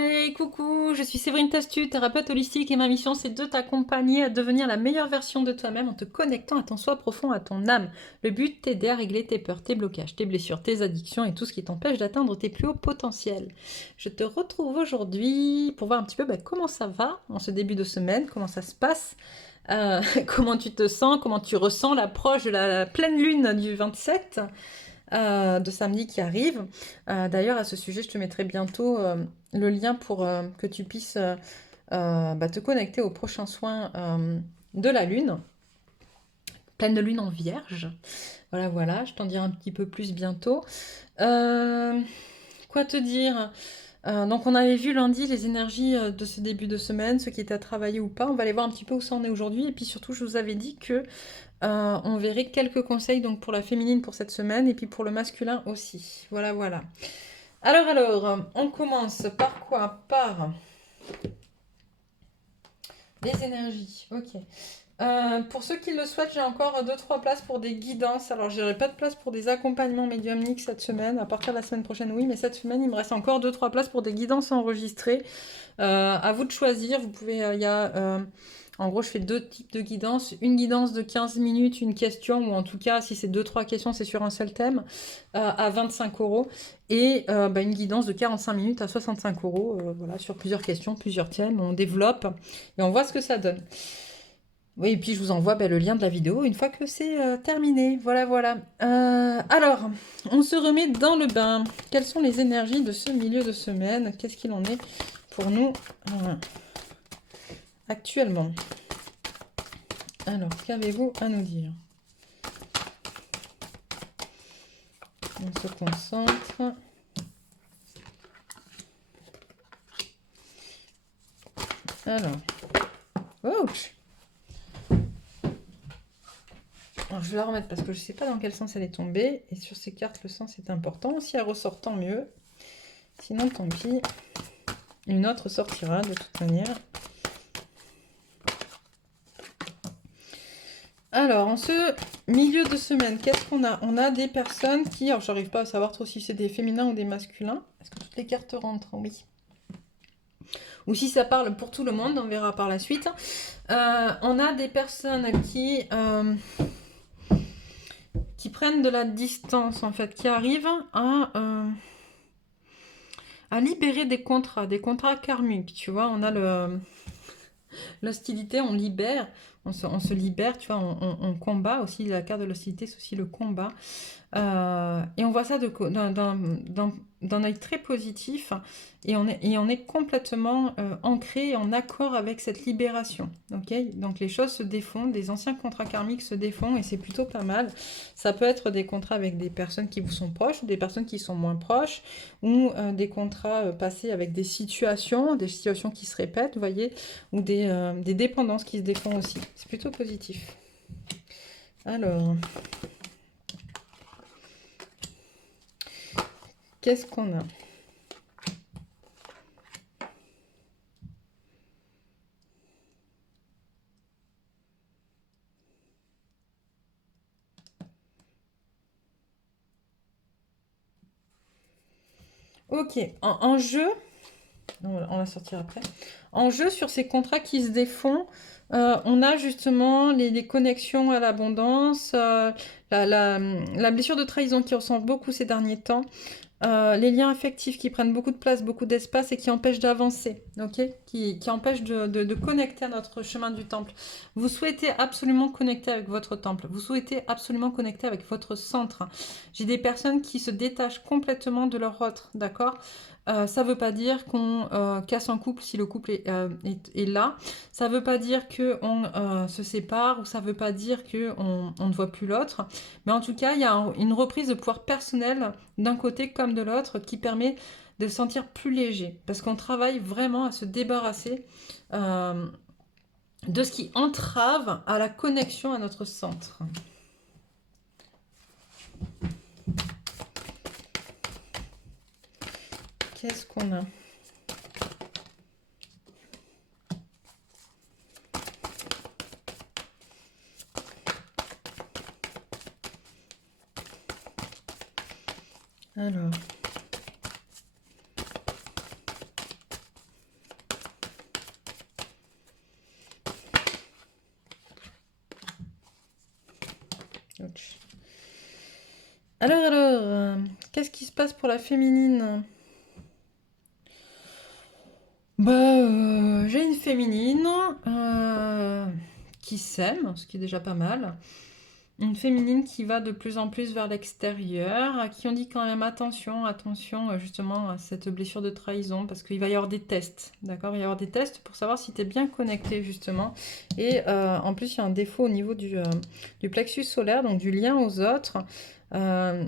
Hey, coucou, je suis Séverine Tastu, thérapeute holistique et ma mission c'est de t'accompagner à devenir la meilleure version de toi-même en te connectant à ton soi profond, à ton âme. Le but, t'aider à régler tes peurs, tes blocages, tes blessures, tes addictions et tout ce qui t'empêche d'atteindre tes plus hauts potentiels. Je te retrouve aujourd'hui pour voir un petit peu comment ça va en ce début de semaine, comment ça se passe, comment tu te sens, comment tu ressens l'approche de la pleine lune du 27 de samedi qui arrive. D'ailleurs, à ce sujet, je te mettrai bientôt le lien pour que tu puisses te connecter au prochain soin de la Lune, pleine lune en Vierge. Voilà, voilà, je t'en dirai un petit peu plus bientôt. Quoi te dire? Donc on avait vu lundi les énergies de ce début de semaine, ce qui était à travailler ou pas. On va aller voir un petit peu où ça en est aujourd'hui. Et puis surtout, je vous avais dit que on verrait quelques conseils donc pour la féminine pour cette semaine et puis pour le masculin aussi. Voilà, voilà. Alors, on commence par quoi? Par les énergies. Ok. Pour ceux qui le souhaitent, j'ai encore deux-trois places pour des guidances. Alors, j'aurai pas de place pour des accompagnements médiumniques cette semaine. À partir de la semaine prochaine, oui, mais cette semaine, il me reste encore deux-trois places pour des guidances enregistrées. À vous de choisir. Vous pouvez, en gros, je fais deux types de guidance. Une guidance de 15 minutes, une question, ou en tout cas, si c'est 2-3 questions, c'est sur un seul thème, à 25 euros. Et une guidance de 45 minutes à 65 euros, voilà, sur plusieurs questions, plusieurs thèmes. On développe et on voit ce que ça donne. Oui, et puis je vous envoie le lien de la vidéo une fois que c'est terminé. Voilà, voilà. Alors, on se remet dans le bain. Quelles sont les énergies de ce milieu de semaine? Qu'est-ce qu'il en est pour nous actuellement? Alors, qu'avez-vous à nous dire? On se concentre. Alors, ouch! Alors, je vais la remettre parce que je ne sais pas dans quel sens elle est tombée. Et sur ces cartes, le sens est important. Si elle ressort, tant mieux. Sinon, tant pis. Une autre sortira de toute manière. Alors, en ce milieu de semaine, qu'est-ce qu'on a? On a des personnes qui... Alors, j'arrive pas à savoir trop si c'est des féminins ou des masculins. Est-ce que toutes les cartes rentrent? Oui. Ou si ça parle pour tout le monde, on verra par la suite. On a des personnes qui prennent de la distance, en fait, qui arrivent à libérer des contrats karmiques, tu vois. On a l'hostilité, on libère, on se libère, tu vois, on combat aussi, la carte de l'hostilité, c'est aussi le combat. Et on voit ça d'un œil très positif et on est complètement ancré et en accord avec cette libération. Okay, donc les choses se défont, des anciens contrats karmiques se défont et c'est plutôt pas mal. Ça peut être des contrats avec des personnes qui vous sont proches ou des personnes qui sont moins proches ou des contrats passés avec des situations qui se répètent, vous voyez, ou des dépendances qui se défont aussi. C'est plutôt positif. Alors... qu'est-ce qu'on a? Ok, en jeu, on va sortir après. En jeu, sur ces contrats qui se défont, on a justement les connexions à l'abondance, la blessure de trahison qui ressent beaucoup ces derniers temps, les liens affectifs qui prennent beaucoup de place, beaucoup d'espace et qui empêchent d'avancer, ok, qui empêchent de connecter à notre chemin du temple. Vous souhaitez absolument connecter avec votre temple, vous souhaitez absolument connecter avec votre centre. J'ai des personnes qui se détachent complètement de leur autre, d'accord. Ça ne veut pas dire qu'on casse un couple si le couple est là. Ça ne veut pas dire qu'on se sépare ou ça ne veut pas dire qu'on ne voit plus l'autre. Mais en tout cas, il y a une reprise de pouvoir personnel d'un côté comme de l'autre qui permet de se sentir plus léger. Parce qu'on travaille vraiment à se débarrasser de ce qui entrave à la connexion à notre centre. Qu'est-ce qu'on a? Alors... Alors, qu'est-ce qui se passe pour la féminine? Bah, j'ai une féminine qui s'aime, ce qui est déjà pas mal. Une féminine qui va de plus en plus vers l'extérieur, à qui on dit quand même attention, attention justement à cette blessure de trahison, parce qu'il va y avoir des tests, d'accord? Il va y avoir des tests pour savoir si tu es bien connecté justement. Et en plus, il y a un défaut au niveau du plexus solaire, donc du lien aux autres. Euh,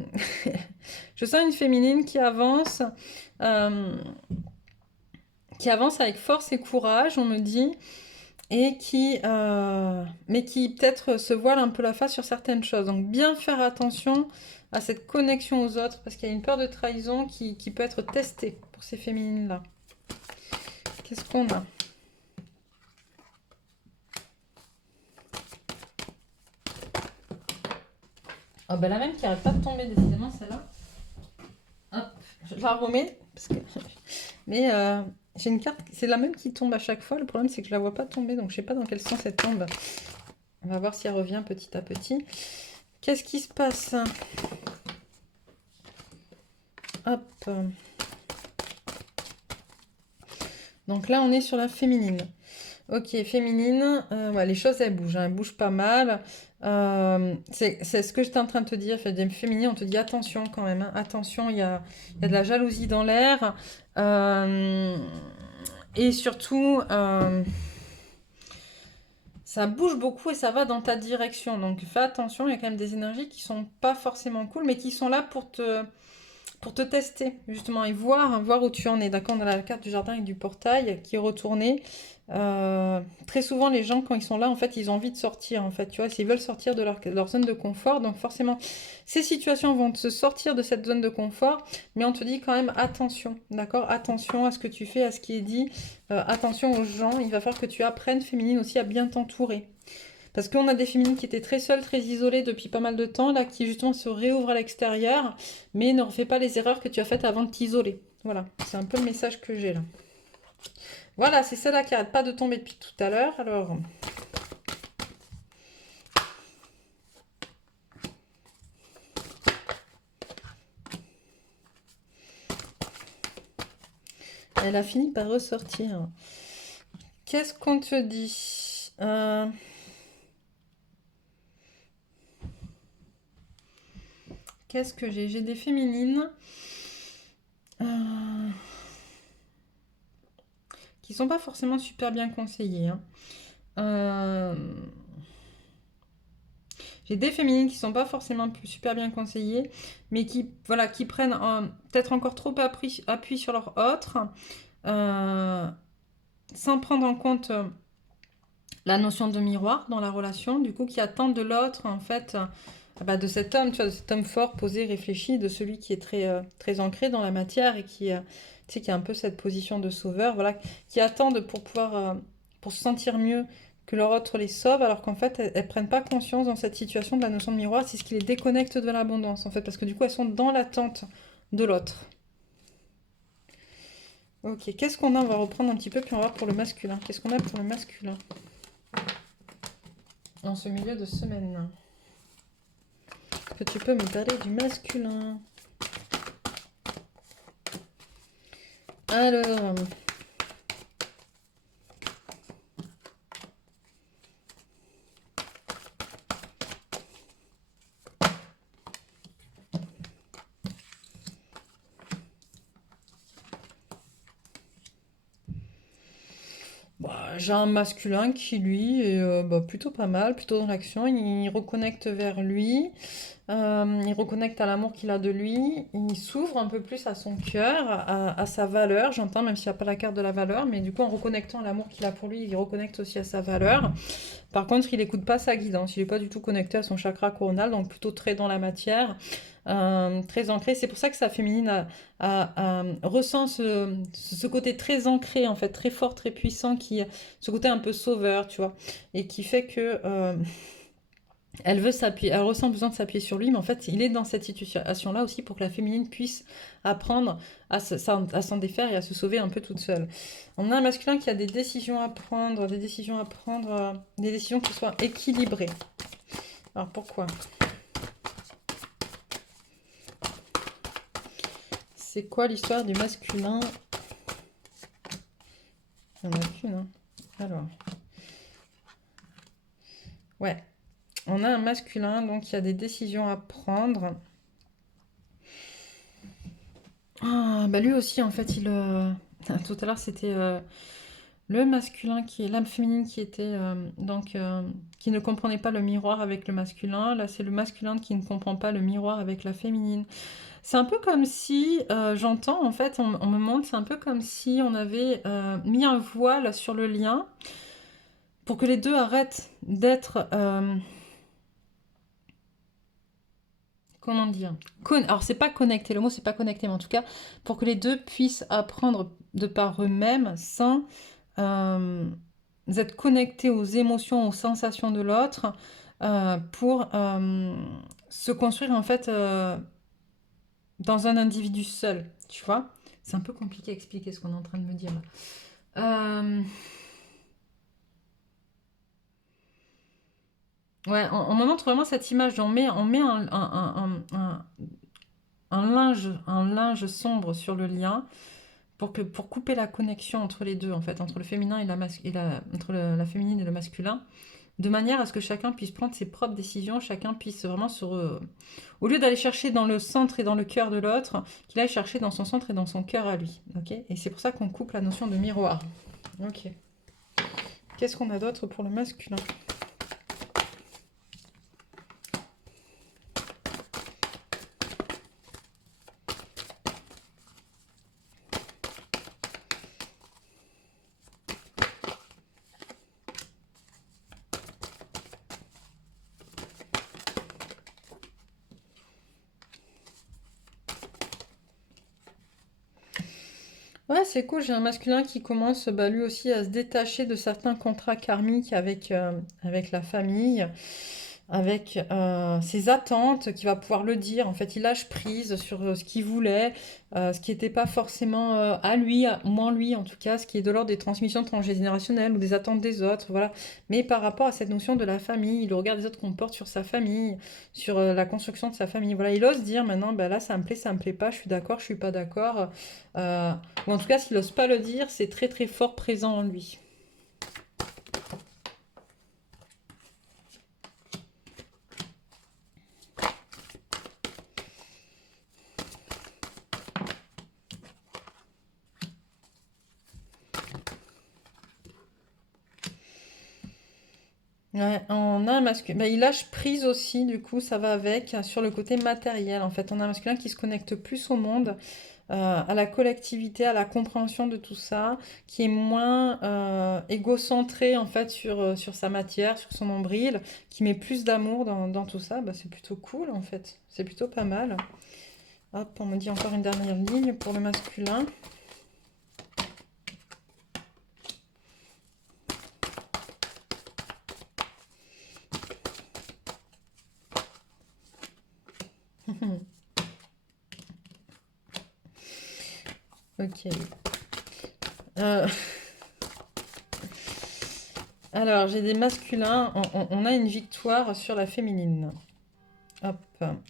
Je sens une féminine euh, qui avance avec force et courage, on me dit, et mais qui peut-être se voile un peu la face sur certaines choses. Donc bien faire attention à cette connexion aux autres, parce qu'il y a une peur de trahison qui peut être testée pour ces féminines-là. Qu'est-ce qu'on a? Ah ben la même qui arrête pas de tomber, décidément, celle-là. Hop, je la remets, parce que... mais j'ai une carte, c'est la même qui tombe à chaque fois. Le problème, c'est que je la vois pas tomber, donc je sais pas dans quel sens elle tombe. On va voir si elle revient petit à petit. Qu'est-ce qui se passe? Hop. Donc là, on est sur la féminine. Ok, féminine, ouais, les choses, elles bougent, hein, elles bougent pas mal. C'est ce que j'étais en train de te dire. Féminine, on te dit attention quand même, hein, attention, il y a de la jalousie dans l'air. Et surtout, ça bouge beaucoup et ça va dans ta direction. Donc fais attention, il y a quand même des énergies qui sont pas forcément cool, mais qui sont là pour te tester, justement, et voir où tu en es. D'accord, on a la carte du jardin et du portail qui est retournée. Très souvent, les gens, quand ils sont là, en fait, ils ont envie de sortir, en fait, tu vois, s'ils veulent sortir de leur zone de confort. Donc forcément, ces situations vont te sortir de cette zone de confort, mais on te dit quand même attention, d'accord? Attention à ce que tu fais, à ce qui est dit, attention aux gens. Il va falloir que tu apprennes, féminine aussi, à bien t'entourer. Parce qu'on a des féminines qui étaient très seules, très isolées depuis pas mal de temps, là, qui justement se réouvrent à l'extérieur, mais ne refais pas les erreurs que tu as faites avant de t'isoler. Voilà, c'est un peu le message que j'ai là. Voilà, c'est celle-là qui arrête pas de tomber depuis tout à l'heure. Alors, elle a fini par ressortir. Qu'est-ce qu'on te dit? Qu'est-ce que j'ai? J'ai des féminines qui sont pas forcément super bien conseillées, hein. J'ai des féminines qui sont pas forcément super bien conseillées, mais voilà, qui prennent peut-être encore trop appui sur leur autre, sans prendre en compte la notion de miroir dans la relation, du coup, qui attendent de l'autre, en fait, bah, de cet homme, tu vois, de cet homme fort, posé, réfléchi, de celui qui est très ancré dans la matière et tu sais, qui a un peu cette position de sauveur, voilà, qui attendent pour se sentir mieux que leur autre les sauve, alors qu'en fait, elles prennent pas conscience dans cette situation de la notion de miroir, c'est ce qui les déconnecte de l'abondance, en fait, parce que du coup, elles sont dans l'attente de l'autre. Ok, qu'est-ce qu'on a? On va reprendre un petit peu, puis on va voir pour le masculin. Qu'est-ce qu'on a pour le masculin en ce milieu de semaine? Que tu peux me parler du masculin? Alors, bah, j'ai un masculin qui, lui, est bah, plutôt pas mal, plutôt dans l'action. Il reconnecte vers lui. Il reconnecte à l'amour qu'il a de lui, il s'ouvre un peu plus à son cœur, à sa valeur, j'entends, même s'il n'y a pas la carte de la valeur, mais du coup en reconnectant à l'amour qu'il a pour lui, il reconnecte aussi à sa valeur. Par contre, il n'écoute pas sa guidance, il n'est pas du tout connecté à son chakra coronal, donc plutôt très dans la matière, très ancré. C'est pour ça que sa féminine ressent ce côté très ancré, en fait, très fort, très puissant, ce côté un peu sauveur, tu vois, et qui fait que... elle veut s'appuyer, elle ressent besoin de s'appuyer sur lui, mais en fait, il est dans cette situation-là aussi pour que la féminine puisse apprendre à s'en défaire et à se sauver un peu toute seule. On a un masculin qui a des décisions à prendre, des décisions qui soient équilibrées. Alors pourquoi? c'est quoi l'histoire du masculin? Il n'y en a qu'une, hein. Alors, ouais. On a un masculin, donc il y a des décisions à prendre. Ah, bah lui aussi, en fait, tout à l'heure, c'était le masculin qui est l'âme féminine qui était qui ne comprenait pas le miroir avec le masculin. Là, c'est le masculin qui ne comprend pas le miroir avec la féminine. C'est un peu comme si, j'entends, en fait, on me montre, c'est un peu comme si on avait mis un voile sur le lien pour que les deux arrêtent d'être, comment dire, alors c'est pas connecté, le mot c'est pas connecté, mais en tout cas, pour que les deux puissent apprendre de par eux-mêmes sans être connectés aux émotions, aux sensations de l'autre, pour se construire en fait dans un individu seul, tu vois. C'est un peu compliqué à expliquer ce qu'on est en train de me dire là. Ouais, on me montre vraiment cette image. On met un linge sombre sur le lien pour couper la connexion entre les deux, en fait, entre le féminin et entre la féminine et le masculin, de manière à ce que chacun puisse prendre ses propres décisions, chacun puisse vraiment au lieu d'aller chercher dans le centre et dans le cœur de l'autre, qu'il aille chercher dans son centre et dans son cœur à lui. Ok. Et c'est pour ça qu'on coupe la notion de miroir. Ok. Qu'est-ce qu'on a d'autre pour le masculin? Ouais, c'est cool. J'ai un masculin qui commence bah, lui aussi à se détacher de certains contrats karmiques avec la famille, avec ses attentes, qui va pouvoir le dire. En fait, il lâche prise sur ce qu'il voulait, ce qui n'était pas forcément à lui, moins lui en tout cas, ce qui est de l'ordre des transmissions transgénérationnelles ou des attentes des autres, voilà. Mais par rapport à cette notion de la famille, le regard des autres qu'on porte sur sa famille, sur la construction de sa famille, voilà, il ose dire maintenant, bah là, ça me plaît pas, je suis d'accord, je suis pas d'accord. Euh, ou en tout cas, s'il n'ose pas le dire, c'est très très fort présent en lui. Ouais, on a un masculin. Bah, il lâche prise aussi, du coup, ça va avec, sur le côté matériel. En fait, on a un masculin qui se connecte plus au monde, à la collectivité, à la compréhension de tout ça, qui est moins égocentré, en fait, sur sa matière, sur son nombril, qui met plus d'amour dans tout ça. Bah, c'est plutôt cool, en fait. C'est plutôt pas mal. Hop, on me dit encore une dernière ligne pour le masculin. Ok. Euh, alors, j'ai des masculins. On a une victoire sur la féminine. Hop,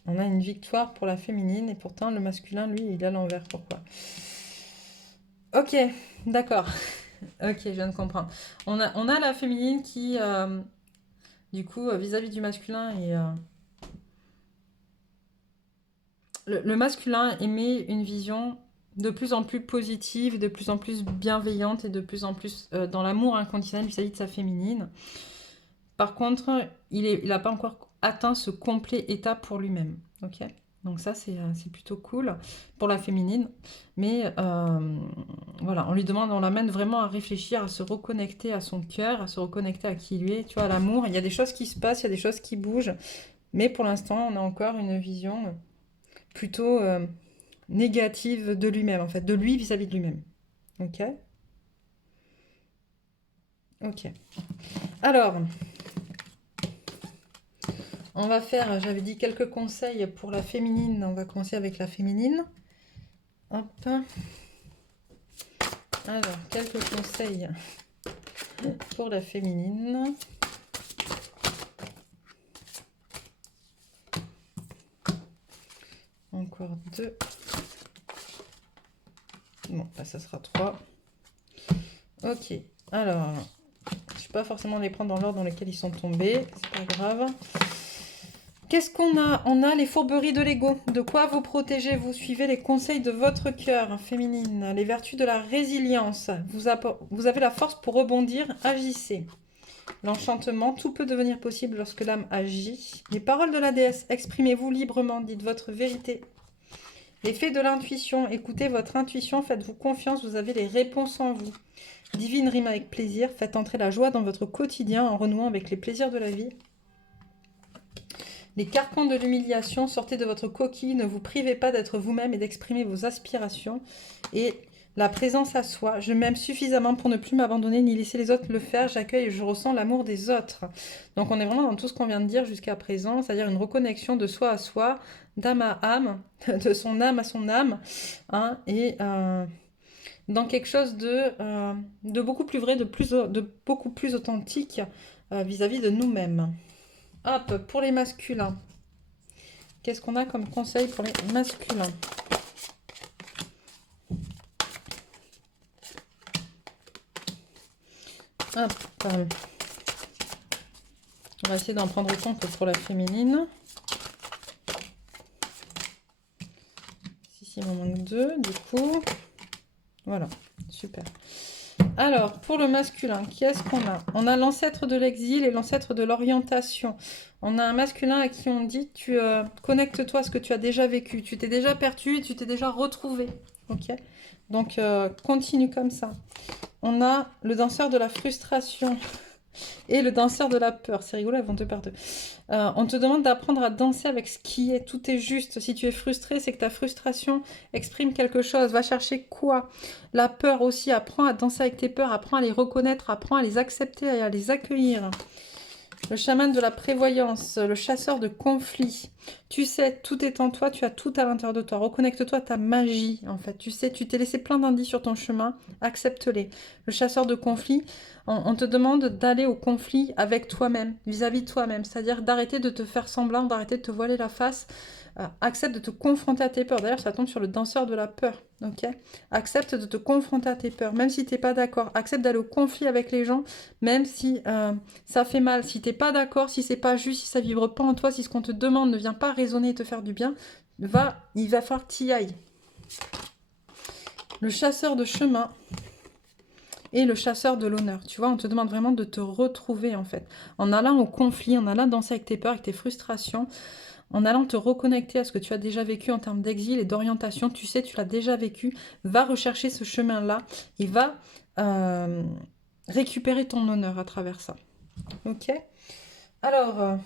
on a une victoire pour la féminine et pourtant le masculin, lui, il est à l'envers. Pourquoi? Ok, d'accord. Ok, je viens de comprendre. On a la féminine qui, du coup, vis-à-vis du masculin, le masculin émet une vision de plus en plus positive, de plus en plus bienveillante et de plus en plus dans l'amour inconditionnel vis-à-vis de sa féminine. Par contre, il n'a pas encore atteint ce complet état pour lui-même. Ok. Donc ça, c'est plutôt cool pour la féminine. Mais voilà, on lui demande, on l'amène vraiment à réfléchir, à se reconnecter à son cœur, à se reconnecter à qui il est, tu vois, à l'amour. Il y a des choses qui se passent, il y a des choses qui bougent. Mais pour l'instant, on a encore une vision plutôt négative de lui-même, en fait, de lui vis-à-vis de lui-même. Ok. Ok. Alors, on va faire, j'avais dit quelques conseils pour la féminine. On va commencer avec la féminine. Hop. Alors, quelques conseils pour la féminine. Encore deux. Bon, là, ça sera 3. Ok. Alors, je ne vais pas forcément les prendre dans l'ordre dans lequel ils sont tombés. C'est pas grave. Qu'est-ce qu'on a? On a les fourberies de l'ego. De quoi vous protéger? Vous suivez les conseils de votre cœur, féminine. Les vertus de la résilience. Vous avez la force pour rebondir. Agissez. L'enchantement. Tout peut devenir possible lorsque l'âme agit. Les paroles de la déesse. Exprimez-vous librement. Dites votre vérité. L'effet de l'intuition. Écoutez votre intuition. Faites-vous confiance. Vous avez les réponses en vous. Divine rime avec plaisir. Faites entrer la joie dans votre quotidien en renouant avec les plaisirs de la vie. Les carcans de l'humiliation, sortez de votre coquille, ne vous privez pas d'être vous-même et d'exprimer vos aspirations. Et la présence à soi, je m'aime suffisamment pour ne plus m'abandonner ni laisser les autres le faire, j'accueille et je ressens l'amour des autres. Donc on est vraiment dans tout ce qu'on vient de dire jusqu'à présent, c'est-à-dire une reconnexion de soi à soi, d'âme à âme, de son âme à son âme, hein, et dans quelque chose de beaucoup plus vrai, de beaucoup plus authentique vis-à-vis de nous-mêmes. Hop, pour les masculins. Qu'est-ce qu'on a comme conseil pour les masculins? Hop. On va essayer d'en prendre autant que pour la féminine. Ici, il m'en manque 2, du coup. Voilà, super. Alors, pour le masculin, qu'est-ce qu'on a? On a l'ancêtre de l'exil et l'ancêtre de l'orientation. On a un masculin à qui on dit, connecte-toi à ce que tu as déjà vécu. Tu t'es déjà perdu et tu t'es déjà retrouvé. Ok? Donc, continue comme ça. On a le danseur de la frustration et le danseur de la peur. C'est rigolo, elles vont deux par deux. On te demande d'apprendre à danser avec ce qui est. Tout est juste. Si tu es frustré, c'est que ta frustration exprime quelque chose. Va chercher quoi? La peur aussi. Apprends à danser avec tes peurs. Apprends à les reconnaître. Apprends à les accepter et à les accueillir. Le chaman de la prévoyance, le chasseur de conflits. Tu sais, tout est en toi, tu as tout à l'intérieur de toi. Reconnecte-toi à ta magie, en fait. Tu sais, tu t'es laissé plein d'indices sur ton chemin, accepte-les. Le chasseur de conflits, on te demande d'aller au conflit avec toi-même, vis-à-vis de toi-même. C'est-à-dire d'arrêter de te faire semblant, d'arrêter de te voiler la face. Accepte de te confronter à tes peurs. D'ailleurs, ça tombe sur le danseur de la peur. Ok? Accepte de te confronter à tes peurs, même si tu n'es pas d'accord. Accepte d'aller au conflit avec les gens, même si ça fait mal. Si tu n'es pas d'accord, si c'est pas juste, si ça vibre pas en toi, si ce qu'on te demande ne vient pas résonner et te faire du bien, il va falloir que tu y ailles. Le chasseur de chemin et le chasseur de l'honneur. Tu vois, on te demande vraiment de te retrouver en fait. En allant au conflit, en allant danser avec tes peurs, avec tes frustrations, en allant te reconnecter à ce que tu as déjà vécu en termes d'exil et d'orientation. Tu sais, tu l'as déjà vécu. Va rechercher ce chemin-là et va récupérer ton honneur à travers ça. Ok? Alors,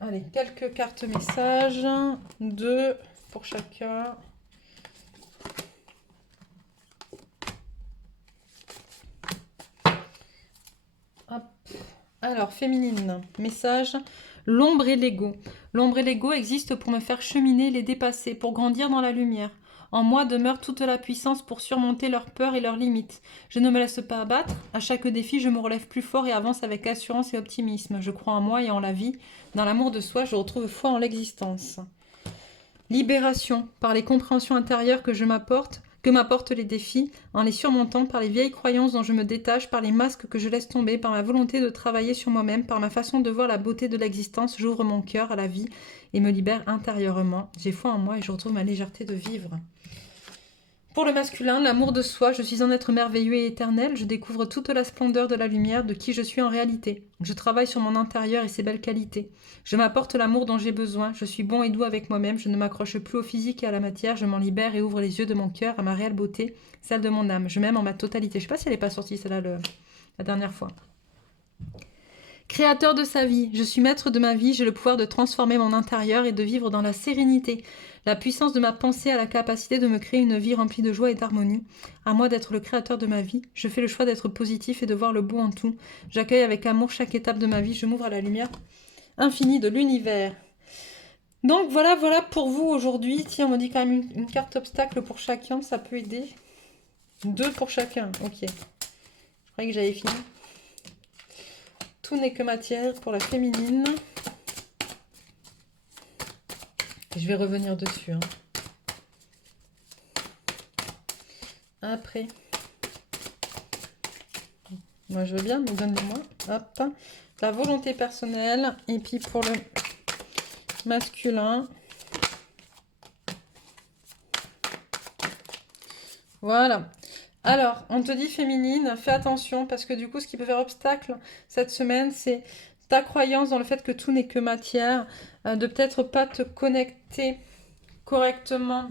allez, quelques cartes messages. 2 pour chacun. Hop. Alors, féminine, message. L'ombre et l'ego. L'ombre et l'ego existent pour me faire cheminer, les dépasser, pour grandir dans la lumière. En moi demeure toute la puissance pour surmonter leurs peurs et leurs limites. Je ne me laisse pas abattre. À chaque défi, je me relève plus fort et avance avec assurance et optimisme. Je crois en moi et en la vie. Dans l'amour de soi, je retrouve foi en l'existence. Libération par les compréhensions intérieures que m'apportent les défis, en les surmontant par les vieilles croyances dont je me détache, par les masques que je laisse tomber, par ma volonté de travailler sur moi-même, par ma façon de voir la beauté de l'existence, j'ouvre mon cœur à la vie et me libère intérieurement. J'ai foi en moi et je retrouve ma légèreté de vivre. Pour le masculin, l'amour de soi, je suis un être merveilleux et éternel, je découvre toute la splendeur de la lumière de qui je suis en réalité. Je travaille sur mon intérieur et ses belles qualités. Je m'apporte l'amour dont j'ai besoin, je suis bon et doux avec moi-même, je ne m'accroche plus au physique et à la matière, je m'en libère et ouvre les yeux de mon cœur à ma réelle beauté, celle de mon âme. Je m'aime en ma totalité. Je ne sais pas si elle n'est pas sortie celle-là la dernière fois. Créateur de sa vie, je suis maître de ma vie, j'ai le pouvoir de transformer mon intérieur et de vivre dans la sérénité. La puissance de ma pensée a la capacité de me créer une vie remplie de joie et d'harmonie. À moi d'être le créateur de ma vie. Je fais le choix d'être positif et de voir le beau en tout. J'accueille avec amour chaque étape de ma vie. Je m'ouvre à la lumière infinie de l'univers. Donc voilà pour vous aujourd'hui. Tiens, on me dit quand même une carte obstacle pour chacun. Ça peut aider. 2 pour chacun. Ok. Je croyais que j'avais fini. Tout n'est que matière pour la féminine. Je vais revenir dessus. Après, moi je veux bien, mais donne-moi. Hop. La volonté personnelle. Et puis pour le masculin. Voilà. Alors, on te dit féminine, fais attention parce que du coup, ce qui peut faire obstacle cette semaine, c'est ta croyance dans le fait que tout n'est que matière, de peut-être pas te connecter correctement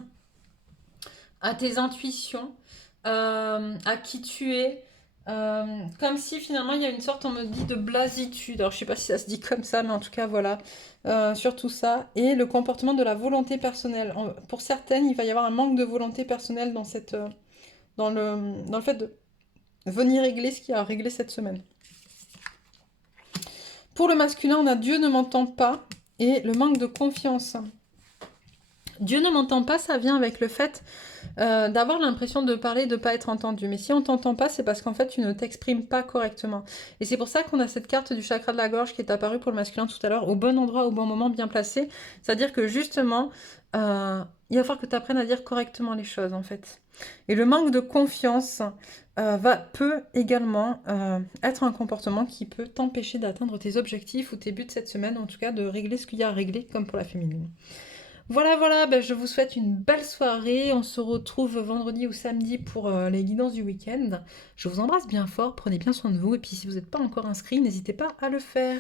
à tes intuitions, à qui tu es. Comme si finalement il y a une sorte, on me dit, de blasitude. Alors je sais pas si ça se dit comme ça, mais en tout cas voilà, sur tout ça. Et le comportement de la volonté personnelle. Pour certaines, il va y avoir un manque de volonté personnelle dans cette, dans le fait de venir régler ce qu'il y a à régler cette semaine. Pour le masculin, on a Dieu ne m'entend pas et le manque de confiance. Dieu ne m'entend pas, ça vient avec le fait d'avoir l'impression de parler, de ne pas être entendu. Mais si on t'entend pas, c'est parce qu'en fait, tu ne t'exprimes pas correctement. Et c'est pour ça qu'on a cette carte du chakra de la gorge qui est apparue pour le masculin tout à l'heure, au bon endroit, au bon moment, bien placé. C'est-à-dire que justement, il va falloir que tu apprennes à dire correctement les choses, en fait. Et le manque de confiance peut également être un comportement qui peut t'empêcher d'atteindre tes objectifs ou tes buts cette semaine, en tout cas de régler ce qu'il y a à régler, comme pour la féminine. Voilà, voilà, ben, je vous souhaite une belle soirée. On se retrouve vendredi ou samedi pour les guidances du week-end. Je vous embrasse bien fort, prenez bien soin de vous. Et puis si vous n'êtes pas encore inscrit, n'hésitez pas à le faire.